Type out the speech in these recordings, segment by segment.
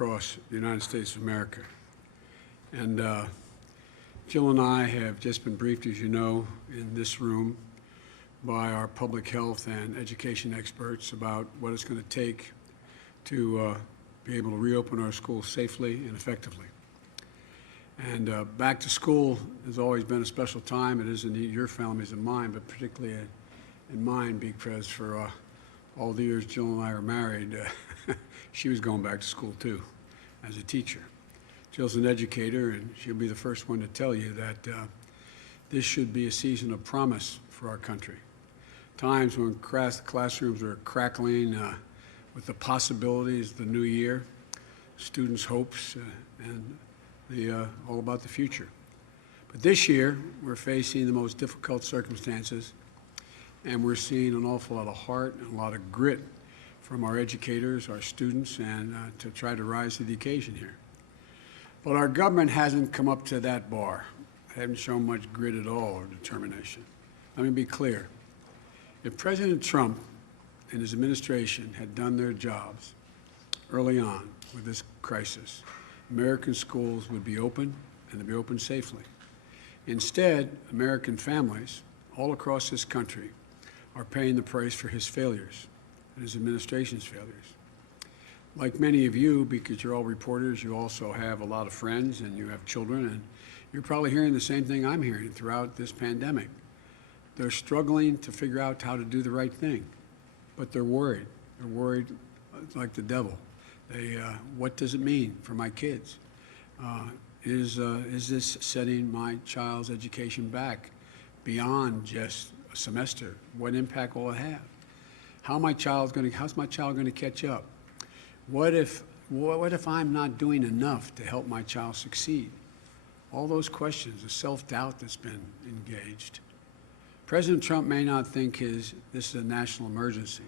across the United States of America. And Jill and I have just been briefed, as you know, in this room by our public health and education experts about what it's going to take to be able to reopen our schools safely and effectively. And back to school has always been a special time. It is in your families and mine, but particularly in mine, because for all the years Jill and I were married, she was going back to school too as a teacher. Jill's an educator, and she'll be the first one to tell you that this should be a season of promise for our country. Times when classrooms are crackling with the possibilities of the new year, students' hopes, and all about the future. But this year, we're facing the most difficult circumstances, and we're seeing an awful lot of heart and a lot of grit from our educators, our students, and to try to rise to the occasion here. But our government hasn't come up to that bar. They haven't shown much grit at all or determination. Let me be clear. If President Trump and his administration had done their jobs early on with this crisis, American schools would be open, and they'd be open safely. Instead, American families all across this country are paying the price for his failures and his administration's failures. Like many of you, because you're all reporters, you also have a lot of friends and you have children, and you're probably hearing the same thing I'm hearing throughout this pandemic. They're struggling to figure out how to do the right thing, but they're worried. They're worried like the devil. What does it mean for my kids? Is this setting my child's education back beyond just a semester? What impact will it have? How's my child going to catch up? What if I'm not doing enough to help my child succeed? All those questions, the self-doubt that's been engaged. President Trump may not think this is a national emergency,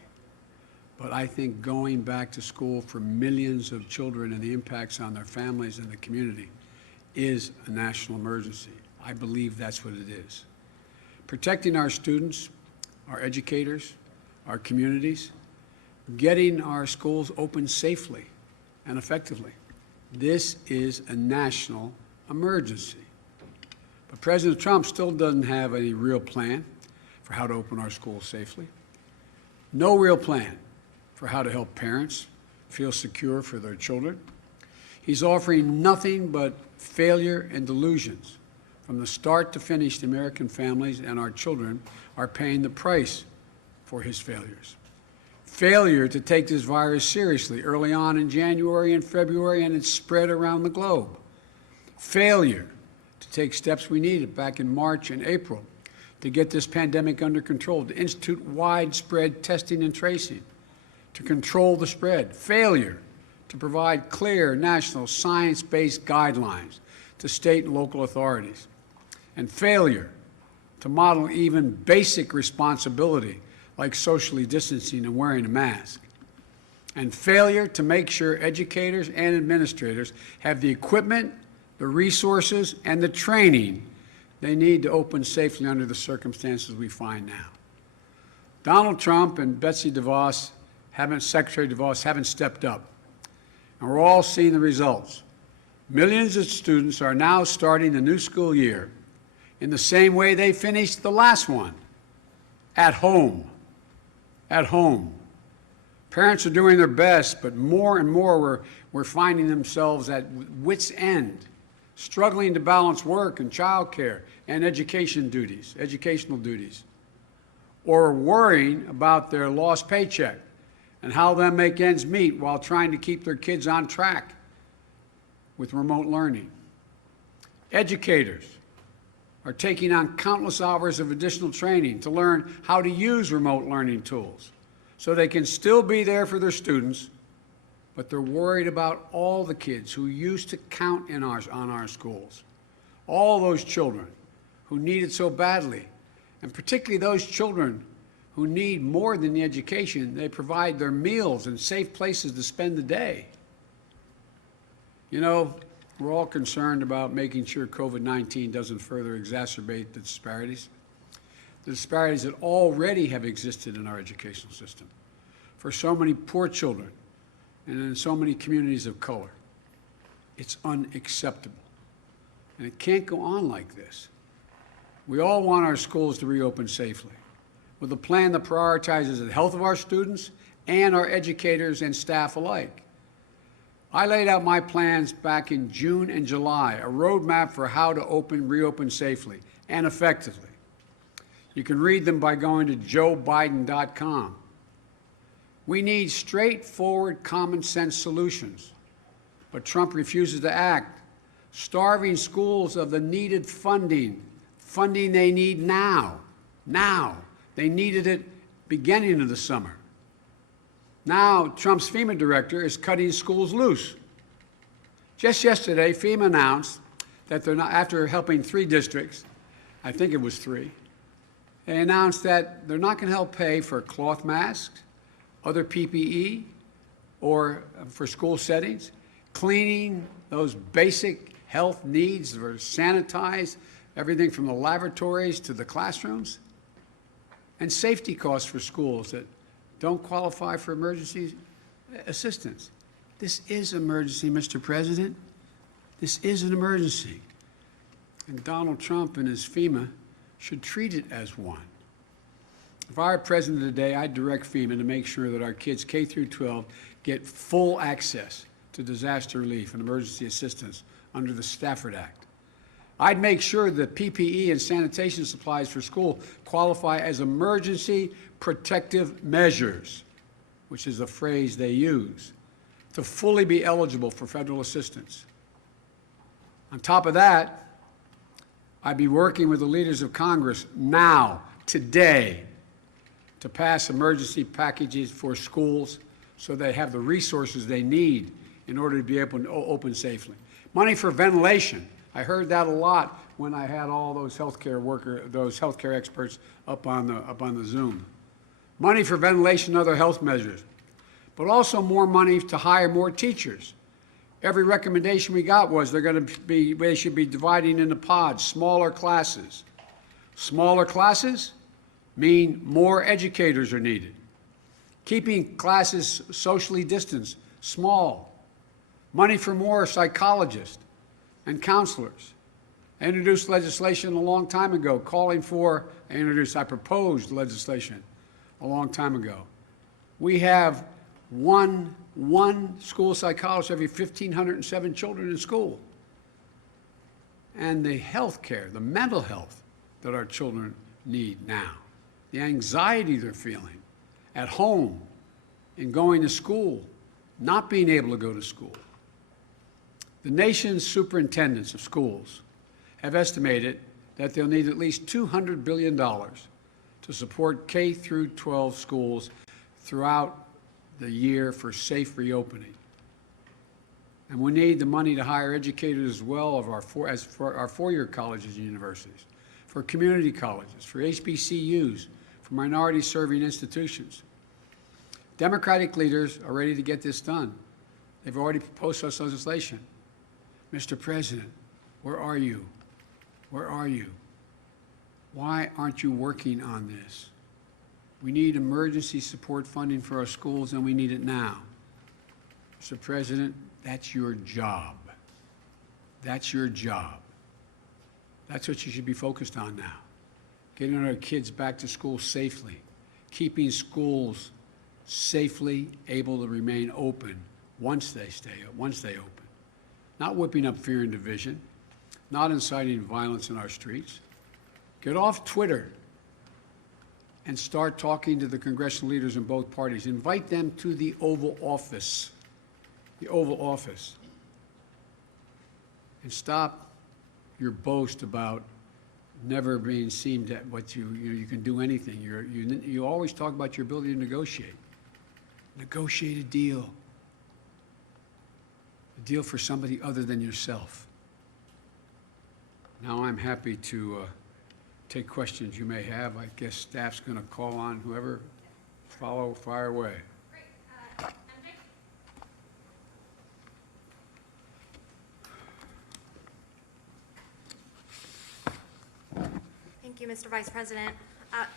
but I think going back to school for millions of children and the impacts on their families and the community is a national emergency. I believe that's what it is. Protecting our students, our educators, our communities, getting our schools open safely and effectively. This is a national emergency. But President Trump still doesn't have any real plan for how to open our schools safely. No real plan for how to help parents feel secure for their children. He's offering nothing but failure and delusions. From the start to finish, the American families and our children are paying the price for his failures. Failure to take this virus seriously early on in January and February, and it's spread around the globe. Failure to take steps we needed back in March and April to get this pandemic under control, to institute widespread testing and tracing, to control the spread. Failure to provide clear national science-based guidelines to state and local authorities. And failure to model even basic responsibility like socially distancing and wearing a mask. And failure to make sure educators and administrators have the equipment, the resources, and the training they need to open safely under the circumstances we find now. Donald Trump and Secretary DeVos haven't stepped up, and we're all seeing the results. Millions of students are now starting the new school year in the same way they finished the last one, at home. At home. Parents are doing their best, but more and more we're finding themselves at wit's end, struggling to balance work and childcare and educational duties, or worrying about their lost paycheck and how they'll make ends meet while trying to keep their kids on track with remote learning. Educators are taking on countless hours of additional training to learn how to use remote learning tools so they can still be there for their students, but they're worried about all the kids who used to count on our schools, all those children who need it so badly, and particularly those children who need more than the education. They provide their meals and safe places to spend the day. You know, we're all concerned about making sure COVID-19 doesn't further exacerbate the disparities that already have existed in our educational system for so many poor children and in so many communities of color. It's unacceptable. And it can't go on like this. We all want our schools to reopen safely, with a plan that prioritizes the health of our students and our educators and staff alike. I laid out my plans back in June and July, a roadmap for how to reopen safely and effectively. You can read them by going to joebiden.com. We need straightforward, common sense solutions, but Trump refuses to act, starving schools of the needed funding they need now. Now. They needed it beginning of the summer. Now, Trump's FEMA director is cutting schools loose. Just yesterday, FEMA announced that they're not, after helping 3 districts, I think it was 3, they announced that they're not going to help pay for cloth masks, other PPE, or for school settings, cleaning, those basic health needs that are sanitized, everything from the laboratories to the classrooms, and safety costs for schools that don't qualify for emergency assistance. This is emergency, Mr. President. This is an emergency. And Donald Trump and his FEMA should treat it as one. If I were president today, I'd direct FEMA to make sure that our kids K through 12 get full access to disaster relief and emergency assistance under the Stafford Act. I'd make sure that PPE and sanitation supplies for school qualify as emergency protective measures, which is a phrase they use, to fully be eligible for federal assistance. On top of that, I'd be working with the leaders of Congress now, today, to pass emergency packages for schools so they have the resources they need in order to be able to open safely. Money for ventilation. I heard that a lot when I had all those healthcare experts up on the Zoom. Money for ventilation and other health measures, but also more money to hire more teachers. Every recommendation we got was they should be dividing into pods, smaller classes. Smaller classes mean more educators are needed. Keeping classes socially distanced, small. Money for more psychologists and counselors. I introduced legislation a long time ago I proposed legislation a long time ago. We have one school psychologist every 1,507 children in school. And the health care, the mental health that our children need now, the anxiety they're feeling at home, in going to school, not being able to go to school. The nation's superintendents of schools have estimated that they'll need at least $200 billion to support K through 12 schools throughout the year for safe reopening. And we need the money to hire educators as well for our four-year colleges and universities, for community colleges, for HBCUs, for minority-serving institutions. Democratic leaders are ready to get this done. They've already proposed such legislation. Mr. President, where are you? Where are you? Why aren't you working on this? We need emergency support funding for our schools, and we need it now. Mr. President, that's your job. That's your job. That's what you should be focused on now. Getting our kids back to school safely, keeping schools safely able to remain open once they open. Not whipping up fear and division, not inciting violence in our streets. Get off Twitter and start talking to the congressional leaders in both parties. Invite them to the Oval Office. The Oval Office. And stop your boast about never being seen that what you can do anything. You always talk about your ability to negotiate. Negotiate a deal. A deal for somebody other than yourself. Now I'm happy to take questions you may have. I guess staff's going to call on whoever. Fire away. Thank you, Mr. Vice President.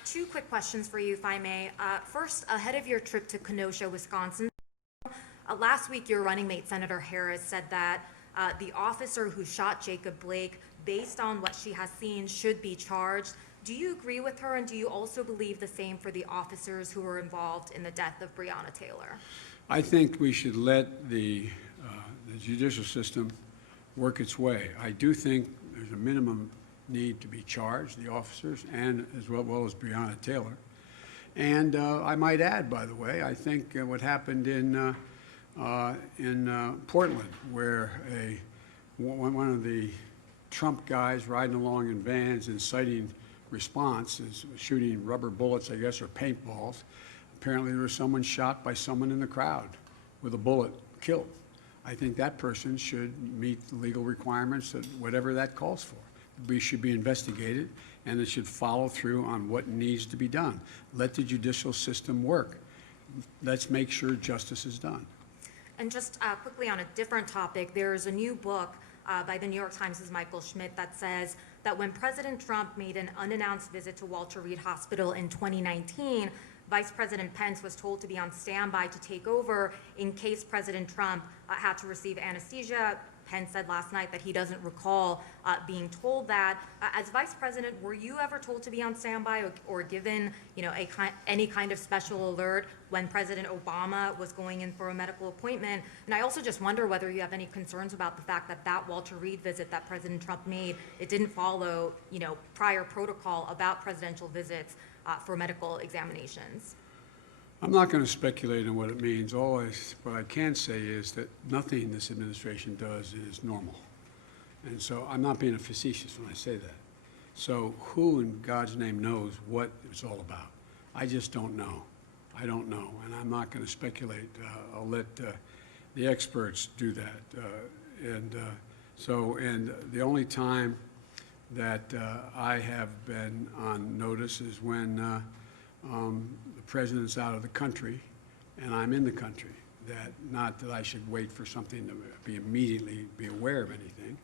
2 quick questions for you, if I may. First, ahead of your trip to Kenosha, Wisconsin, last week your running mate, Senator Harris, said that the officer who shot Jacob Blake, based on what she has seen, should be charged. Do you agree with her, and do you also believe the same for the officers who were involved in the death of Breonna Taylor? I think we should let the judicial system work its way. I do think there's a minimum need to be charged, the officers, and as well as Breonna Taylor. And I might add, by the way, I think what happened in Portland, where one of the Trump guys riding along in vans inciting response is shooting rubber bullets, I guess, or paintballs. Apparently there was someone shot by someone in the crowd with a bullet killed. I think that person should meet the legal requirements that whatever that calls for. We should be investigated, and it should follow through on what needs to be done. Let the judicial system work. Let's make sure justice is done. And just quickly on a different topic, there's a new book by the New York Times' Michael Schmidt that says that when President Trump made an unannounced visit to Walter Reed Hospital in 2019, Vice President Pence was told to be on standby to take over in case President Trump had to receive anesthesia. Pence said last night that he doesn't recall being told that. As Vice President, were you ever told to be on standby or given, any kind of special alert when President Obama was going in for a medical appointment? And I also just wonder whether you have any concerns about the fact that that Walter Reed visit that President Trump made, it didn't follow, prior protocol about presidential visits for medical examinations. I'm not going to speculate on what it means. What I can say is that nothing this administration does is normal. And so I'm not being facetious when I say that. So who in God's name knows what it's all about? I just don't know. I don't know, and I'm not going to speculate. I'll let the experts do that. And the only time that I have been on notice is when the president's out of the country and I'm in the country. Not that I should wait for something to immediately be aware of anything,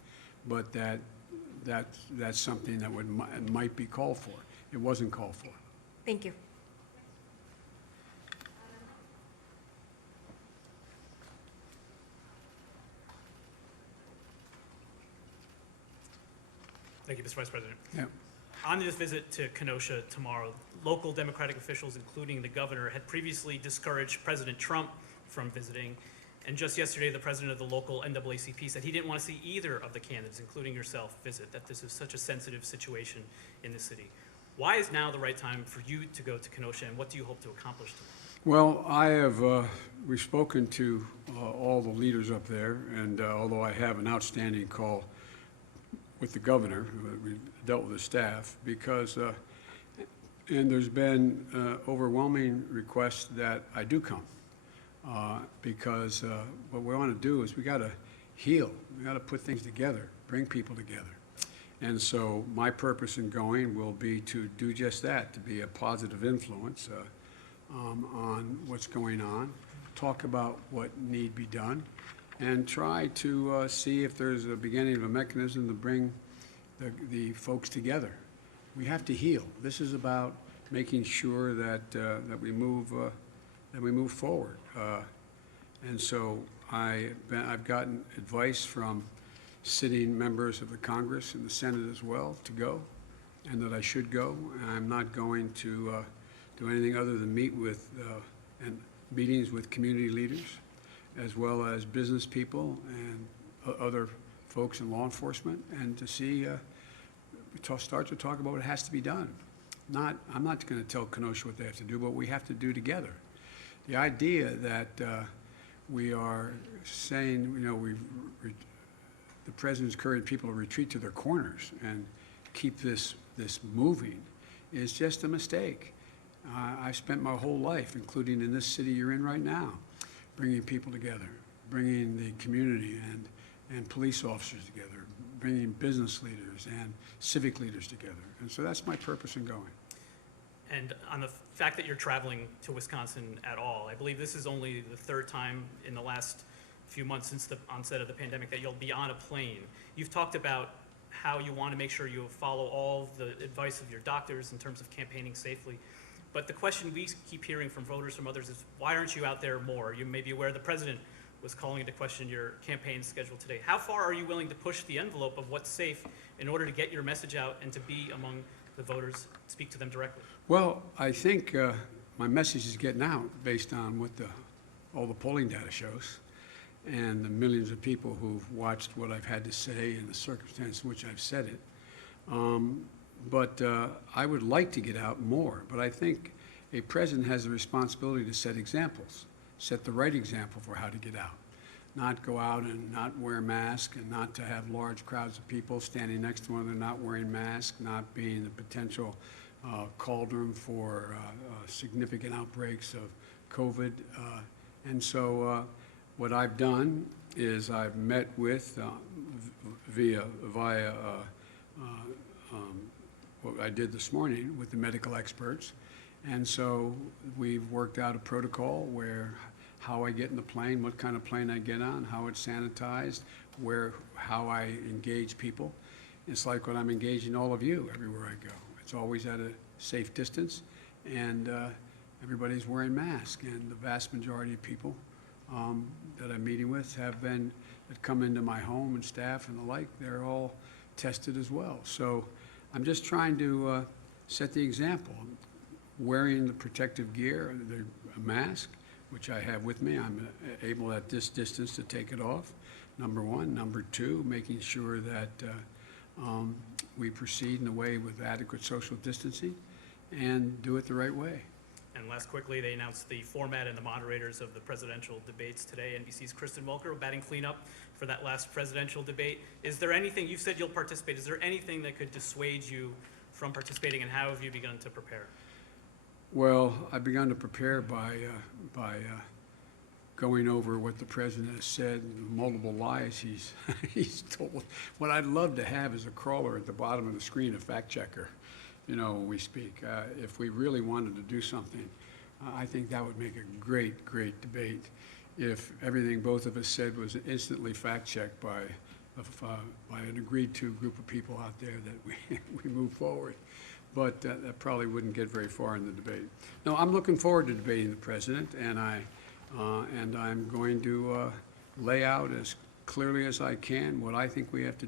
but that's something that might be called for. It wasn't called for. Thank you. Thank you, Mr. Vice President. Yeah. On this visit to Kenosha tomorrow, local Democratic officials, including the governor, had previously discouraged President Trump from visiting. And just yesterday, the president of the local NAACP said he didn't want to see either of the candidates, including yourself, visit, that this is such a sensitive situation in the city. Why is now the right time for you to go to Kenosha, and what do you hope to accomplish tomorrow? Well, we've spoken to all the leaders up there, and although I have an outstanding call with the governor, we dealt with the staff, because, and there's been overwhelming requests that I do come, because what we want to do is we got to heal, we got to put things together, bring people together. And so my purpose in going will be to do just that, to be a positive influence on what's going on, talk about what need be done, and try to see if there's a beginning of a mechanism to bring the folks together. We have to heal. This is about making sure that we move forward. And so I've gotten advice from sitting members of the Congress and the Senate as well to go, and that I should go. I'm not going to do anything other than meet with and meetings with community leaders, as well as business people and other folks in law enforcement, and to see, start to talk about what has to be done. I'm not going to tell Kenosha what they have to do, but we have to do together. The idea that we are saying, the president's encouraging people to retreat to their corners and keep this moving is just a mistake. I've spent my whole life, including in this city you're in right now, bringing people together, bringing the community and police officers together, bringing business leaders and civic leaders together. And so that's my purpose in going. And on the fact that you're traveling to Wisconsin at all, I believe this is only the third time in the last few months since the onset of the pandemic that you'll be on a plane. You've talked about how you want to make sure you follow all the advice of your doctors in terms of campaigning safely. But the question we keep hearing from voters, from others, is why aren't you out there more? You may be aware the president was calling into question your campaign schedule today. How far are you willing to push the envelope of what's safe in order to get your message out and to be among the voters, speak to them directly? Well, I think my message is getting out based on what all the polling data shows and the millions of people who've watched what I've had to say and the circumstance in which I've said it. But I would like to get out more, but I think a president has a responsibility to set examples, set the right example for how to get out. Not go out and not wear a mask, and not to have large crowds of people standing next to one another not wearing masks, not being the potential cauldron for significant outbreaks of COVID. And so what I've done is I've met with, via what I did this morning with the medical experts. And so we've worked out a protocol where how I get in the plane, what kind of plane I get on, how it's sanitized, how I engage people. It's like when I'm engaging all of you everywhere I go. It's always at a safe distance, and everybody's wearing masks. And the vast majority of people that I'm meeting with that come into my home and staff and the like, they're all tested as well. So I'm just trying to set the example. Wearing the protective gear, a mask, which I have with me. I'm able at this distance to take it off, number one. Number two, making sure that we proceed in a way with adequate social distancing and do it the right way. And last quickly, they announced the format and the moderators of the presidential debates today. NBC's Kristen Welker batting cleanup for that last presidential debate. Is there anything, you've said you'll participate, is there anything that could dissuade you from participating, and how have you begun to prepare? Well, I've begun to prepare by going over what the president has said, the multiple lies he's told. What I'd love to have is a crawler at the bottom of the screen, a fact checker, when we speak. If we really wanted to do something, I think that would make a great, great debate if everything both of us said was instantly fact checked by an agreed to group of people out there that we move forward. But that probably wouldn't get very far in the debate. No, I'm looking forward to debating the president, and I'm going to lay out as clearly as I can what I think we have to do.